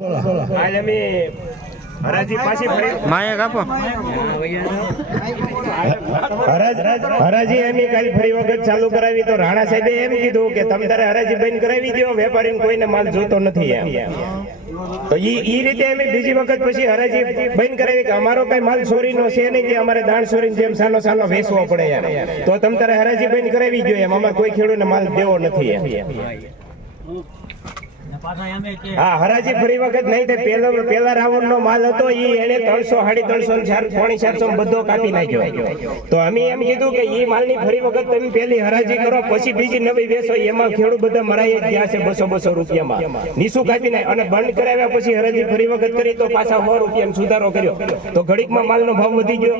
હરાજી પાછી હરાજી એમ કાલે ફરી વખત ચાલુ કરાવી તો રાણા સાહેબે એમ કીધું કે તમે તારે હરાજી બંધ કરાવી દો, વેપારી કોઈને માલ જોતો નથી એમ. તો ઈ રીતે અમે બીજી વખત પછી હરાજી બંધ કરાવી કે અમારો કઈ માલ ચોરીનો છે નહીં કે અમારે દાણ ચોરીને જેમ સાનો સાનો વેચવો પડે એમ. તો તમે તારે હરાજી બંધ કરાવી દો એમ, અમારે કોઈ ખેડૂતને માલ દેવો નથી એમ. હા, હરાજી ફરી વખત નહીં થાય. પેલા રાઉન્ડ નો માલ હતો એને 300, 350, 400 બધો કાપી નાખ્યો. તો અમે એમ કીધું કે ઈ માલ ની ફરી વખત તમે પેલી હરાજી કરો, પછી બીજી નવી વેચો. એમાં ખેડૂત બધા મરાઈ જ ગયા છે 200 રૂપિયામાં. નીસું કાપી નાખ અને બંધ કરાવ્યા પછી હરાજી ફરી વખત કરી તો પાછા 100 રૂપિયા સુધારો કર્યો. તો ઘડીકમાં માલ નો ભાવ વધી ગયો.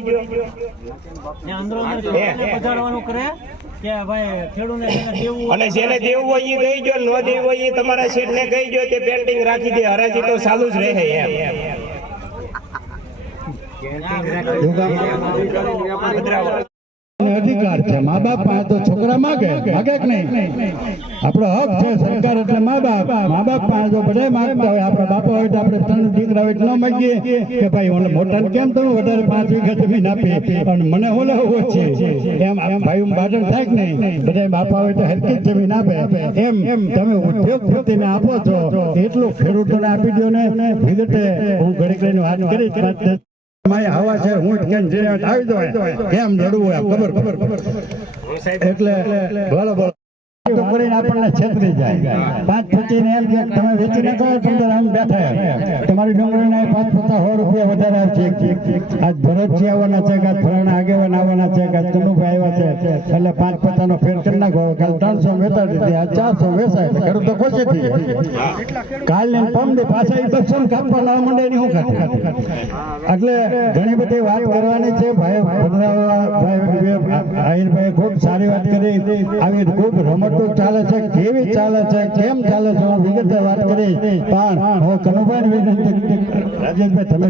અને જેને દેવું હોય એ દઈ ગયો, ન દેવું હોય એ તમારા શેઠ ને કહી ગયો તે પેન્ટિંગ રાખી દે. હરાજી તો ચાલુ જ રહે એમ. અધિકાર છે મા બાપ પાસે તો છોકરા માગે કે નહીં? આપણો હક છે સરકાર એટલે મા બાપ પાસે જો બધા માંગતા હોય, આપણા બાપા હોય તો આપણે 3 દીકરા હોય ન માગીએ કે ભાઈ મને મોટા કેમ તમે વધારે 5 વીઘા જમીન આપી અને મને ઓલા ઓછી એમ. ભાઈ બાટણ થાય કે નહીં? બધા બાપા હોય તો હરકી જમીન આપે એમ. તમે ઉદ્યોગપતિને આપો છો એટલું ખેડૂતોને આપી દો ને. વિગતે હું ઘડી કરીને વાત કરીશ. હવા છે હું આવી દો કેમ લડવું ખબર એટલે બોલો બોલો કરીને આપણને છેતરી જાય. 5 ફૂટીને એમ કે તમે વેચી નાખો, તમે આમ બેઠા તમારી ડુંગળીને 5 ફૂટા 100 રૂપિયા વધારે આવશે. આજ ભરતજી આવવાના છે, કાલ ફલાણા આગેવાન આવવાના છે, કાલ કનુભાઈ આવ્યા છે, એટલે 5 ફૂટાનો ફેર કરી નાખો. કાલ 300 વેચાઈ દીધી, આજ 400 વેચાય એટલે ખેડૂતો ખુશી થઈ જાય. કાલ ને પમદી પાછા 200 કાપવા લાવવા માંડે ની હું ખાતે. એટલે ઘણી બધી વાત કરવાની છે. ભાઈ આહિરભાઈ ખૂબ સારી વાત કરી. આવી ખૂબ રમત ચાલે છે, કેવી ચાલે છે, કેમ ચાલે છે, વિગતે વાત કરી. પણ હું કનુભાઈ રાજેશભાઈ તમે